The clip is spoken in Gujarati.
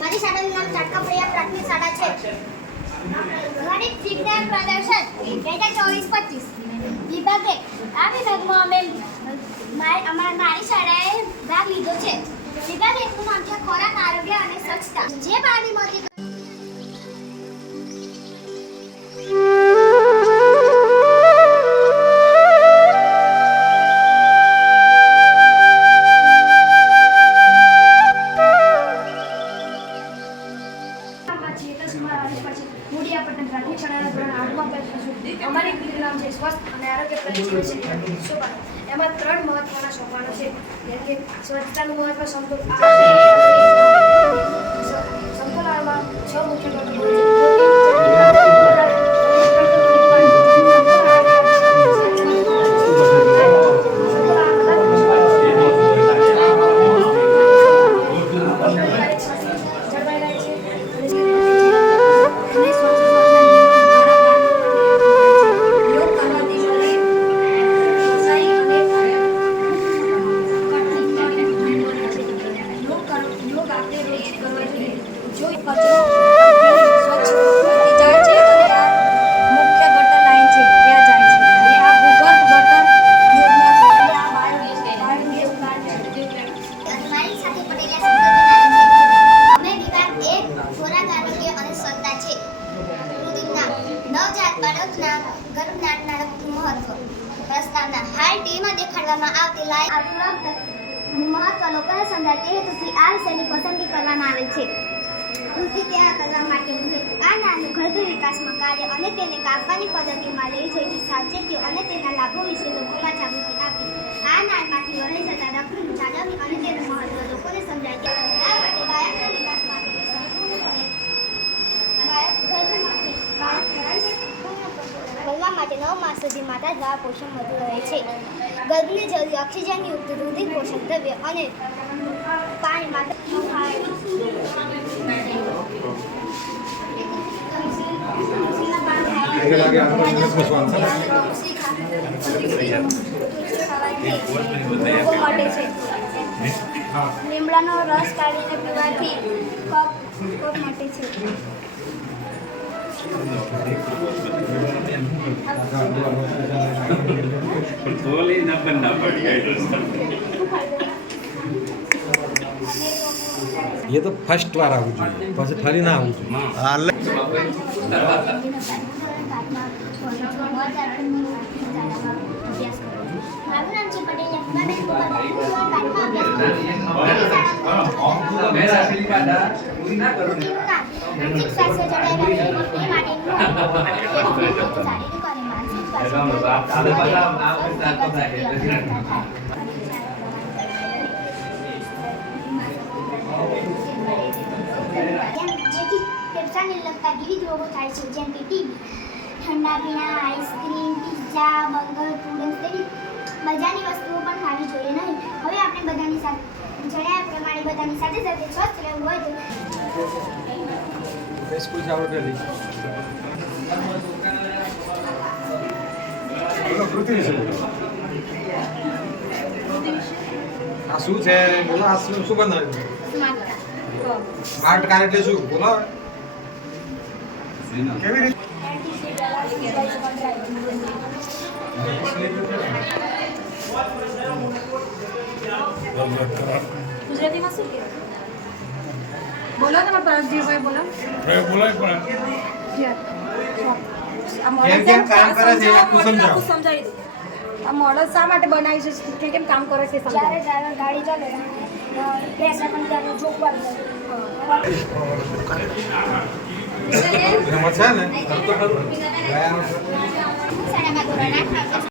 મારી શાળાનું નામ ચાટકાપડિયા પ્રાથમિક શાળા છે. ગણિત વિજ્ઞાન પ્રદર્શન બે ચોવીસ પચીસ. વિભાગે આ વિભાગમાં અમે મારી અમારી મારી શાળાએ ભાગ લીધો છે. વિભાગ એકનું નામ છે ખોરાક, આરોગ્ય અને સ્વચ્છતા. જે પાણી મોદી મૂળિયાપટ્ટન પ્રાથમિક શાળાના ધોરણ આઠમાં અભ્યાસ છું સ્વસ્થ અને આરોગ્ય પ્રદર્શન સોપાન એમાં ત્રણ મહત્વના સોપાનો છે. જેમ સ્વચ્છતાનું મહત્વ સમતોલ સમતોલ છ મુખ્ય નવજાત બાળકના ગર્ભનાટના મહત્વ. પ્રસ્તાવના હાલ ટીવીમાં દેખાડવામાં આવતી આપણા મહત્વ લોકોને સમજાય તે હેતુથી આ વિષયની પસંદગી કરવામાં આવેલ છે. કૃતિ તૈયાર કરવા માટે આ નાનું ગર્ભ વિકાસમાં કાર્ય અને તેને કાપવાની પદ્ધતિમાં લેવી જઈ સાવચેતીઓ અને તેના લાભો વિશે લોકોમાં જાગૃતિ આપી. આ નાનમાંથી વહી જતા રક્તની જાળવણી અને તેનું મહત્વ લોકોને સમજાય આ માટે બાળકના વિકાસ માટે સંપૂર્ણપણે બાળક ગર્ભમાંથી બાળક બોલવા માટે નવ માસ સુધી માતા દ્વારા પોષણ મળતું રહે છે? ગર્ભને જરૂરી ઓક્સિજનયુક્ત રુધિર પોષક દ્રવ્ય અને પાણી માટે લીમડાનો રસ કાઢીને પીવાથી કફ કફ મટે છે. થોડી ના પણ ના પડી એ તો ફર્સ્ટ વાર આવવું જોઈએ પછી ફરી ના આવવું જોઈએ કુમાર. હું ધોરણ પાંચમાં અભ્યાસ કરું સ્વાસ્થ્ય જેમ કે ટીબી ઠંડા પીણા આઈસ્ક્રીમ પિઝા બર્ગર નૂડલ્સ બજારની વસ્તુઓ પણ ખાવી જોઈએ નહીં હવે આપણે બધાની સાથે જણાવ્યા પ્રમાણે બધાની સાથે સાથે સ્વસ્થ રહેવું હોય તો સ્કૂલ આપણે પહેલી બોલો, કૃતિ કાર કેવી રીતે? ગુજરાતીમાં શું બોલો તમે પરમજીભાઈ બોલો. આ model કેમ કેમ કામ કરે છે? એ સમજાવો, આ મોડલ શા માટે બનાવી છે? કેમ કેમ કામ કરે છે જ્યારે ડ્રાઈવર ગાડી ચાલે ત્યારે જોખવા છે ને?